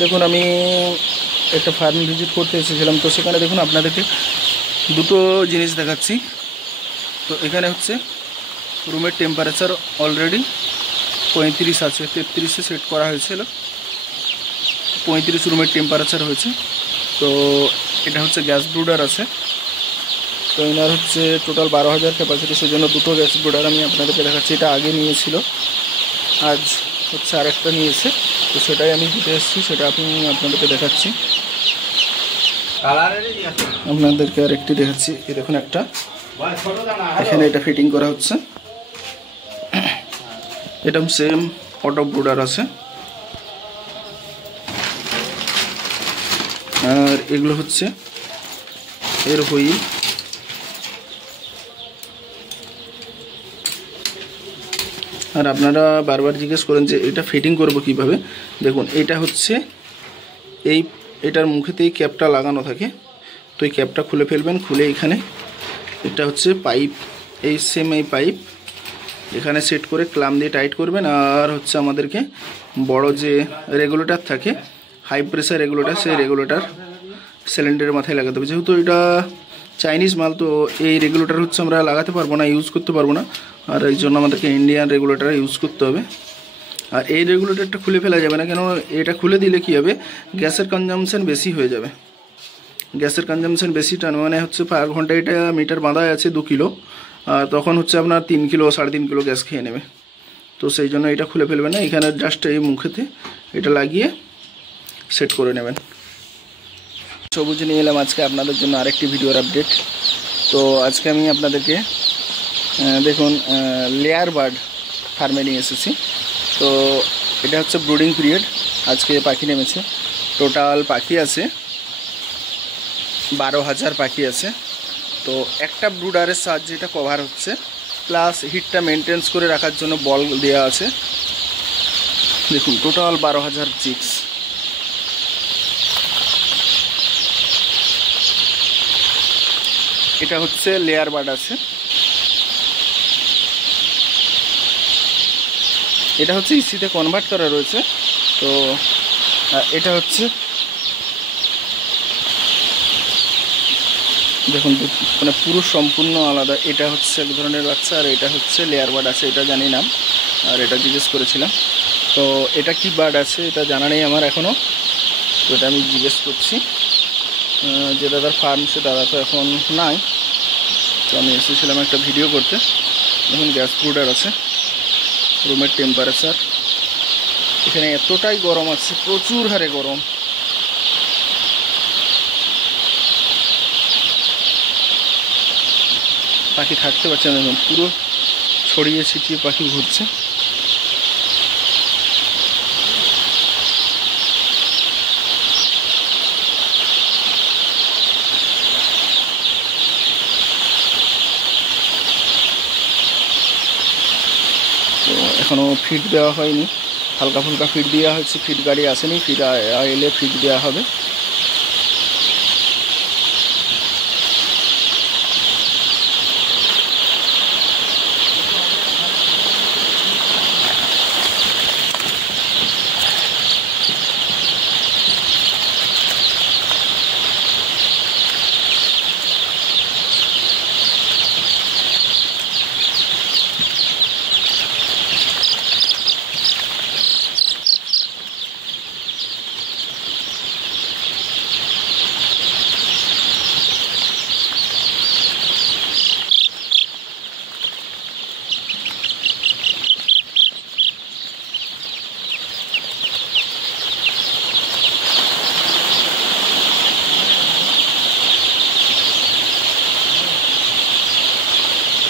দেখুন আমি একটা ফার্ম ভিজিট করতে এসেছিলাম, তো সেখানে দেখুন আপনাদেরকে দুটো জিনিস দেখাচ্ছি। তো এখানে হচ্ছে রুমের টেম্পারেচার অলরেডি 35 আছে, 33-এ সেট করা হয়েছিল, 35 রুমের টেম্পারেচার হয়েছে। তো এটা হচ্ছে গ্যাস ব্রুডার আছে। তো এনার হচ্ছে টোটাল 12,000 ক্যাপাসিটি, সেজন্য দুটো গ্যাস ব্রুডার আমি আপনাদেরকে দেখাচ্ছি। এটা আগে নিয়েছিল, আজ হচ্ছে আরেকটা নিয়েছে, তো সেটাই আমি দিতে এসেছি, সেটা আমি আপনাদেরকে দেখাচ্ছি। আপনাদেরকে আরেকটি দেখাচ্ছি, এই দেখুন একটা, এখানে এটা ফিটিং করা হচ্ছে। এটা সেম অটো ব্রুডার আছে, আর এগুলো হচ্ছে এর হুইল। আর আপনারা বারবার জিজ্ঞেস করেন যে এটা ফিটিং করব কিভাবে। দেখুন এটা হচ্ছে এটার মুখেতেই ক্যাপটা লাগানো থাকে, তো এই ক্যাপটা খুলে ফেলবেন, খুলে এখানে এটা হচ্ছে পাইপ, এই সেম এই পাইপ এখানে সেট করে ক্লাম দিয়ে টাইট করবেন। আর হচ্ছে আমাদেরকে বড় যে রেগুলেটর থাকে, হাই প্রেসার রেগুলেটর, সেই রেগুলেটর সিলিন্ডারের মাথায় লাগাতে হবে। যেহেতু এটা চাইনিজ মাল, তো এই রেগুলেটর হচ্ছে আমরা লাগাতে পারবো না, ইউজ করতে পারবো না, আর এই জন্য আমাদেরকে ইন্ডিয়ান রেগুলেটর ইউজ করতে হবে। আর এই রেগুলেটরটা খুলে ফেলা যাবে না, কেন এটা খুলে দিলে কী হবে, গ্যাসের কনজামশন বেশি হয়ে যাবে। গ্যাসের কনজামশন বেশি মানে হচ্ছে পার ঘন্টায় এটা মিটার বাঁধা আছে 2 কিলো, তখন হচ্ছে আপনার 3 কিলো 3.5 কিলো গ্যাস খেয়ে নেবে। তো সেই জন্য এটা খুলে ফেলবেন না, এখানে জাস্ট এই মুখেতে এটা লাগিয়ে সেট করে নেবেন। সবুজ নিয়ে এলাম আজকে আপনাদের জন্য আরেকটি ভিডিওর আপডেট। তো আজকে আমি আপনাদেরকে দেখুন লেয়ার বার্ড ফার্মে নিয়ে এসেছি। তো এটা হচ্ছে ব্রুডিং পিরিয়ড, আজকে পাখি নেমেছে। টোটাল পাখি আছে 12,000 পাখি আছে। তো একটা ব্রুডারের সাহায্যে এটা কভার হচ্ছে, প্লাস হিটটা মেনটেন্স করে রাখার জন্য বল দেওয়া আছে। দেখুন টোটাল 12,000 চিক্স। এটা হচ্ছে লেয়ার বার্ড আছে, এটা হচ্ছে ইসিতে কনভার্ট করা রয়েছে। তো এটা হচ্ছে দেখুন মানে পুরো সম্পূর্ণ আলাদা। এটা হচ্ছে এক ধরনের বাচ্চা, আর এটা হচ্ছে লেয়ার বার্ড আছে, এটা জানি নাম, আর এটা জিজ্ঞেস করেছিলাম। তো এটা কি বার্ড আছে এটা জানা নেই আমার এখনও, তো এটা আমি জিজ্ঞেস করছি যে দাদার ফার্ম, সে দাদা তো এখন নাই। তো আমি এসেছিলাম একটা ভিডিও করতে। দেখুন গ্যাস ব্রুডার আছে, রুমের টেম্পারেচার এখানে এতটাই গরম আছে, প্রচুর হারে গরম। পাখি থাকতে পারছে না, দেখুন পুরো ছড়িয়ে ছিটিয়ে পাখি ঘুরছে। তো এখনও ফিড দেওয়া হয়নি, হালকা ফুলকা ফিড দেওয়া হয়েছে, ফিড গাড়ি আসেনি, ফিড এলে ফিড দেওয়া হবে।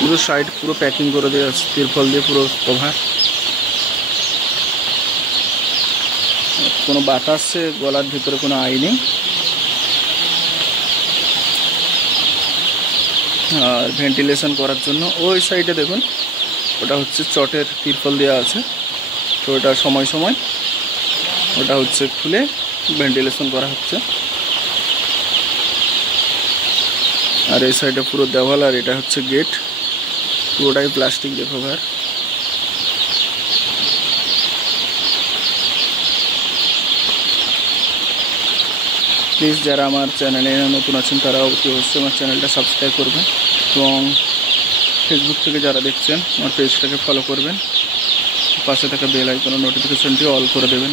পুরো সাইড পুরো প্যাকিং করে দেওয়া আছে, তিরপল দিয়ে পুরো কভার। কোনো বাতাসে গলার ভিতরে কোনো আই নেই। আর ভেন্টিলেশন করার জন্য ওই সাইডে দেখুন, ওটা হচ্ছে চটের তিরপল দেওয়া আছে। তো ওটা সময় সময় ওটা হচ্ছে খুলে ভেন্টিলেশন করা হচ্ছে। আর এই সাইডে পুরো দেওয়াল, আর এটা হচ্ছে গেট, পুরোটাই প্লাস্টিক দিয়ে কভার। প্লিজ যারা আমার চ্যানেলে নতুন আছেন তারা অবশ্যই আমার চ্যানেলটা সাবস্ক্রাইব করবেন এবং ফেসবুক থেকে যারা দেখছেন আমার পেজটাকে ফলো করবেন, পাশে থাকা বেল আইকনের নোটিফিকেশনটি অল করে দেবেন।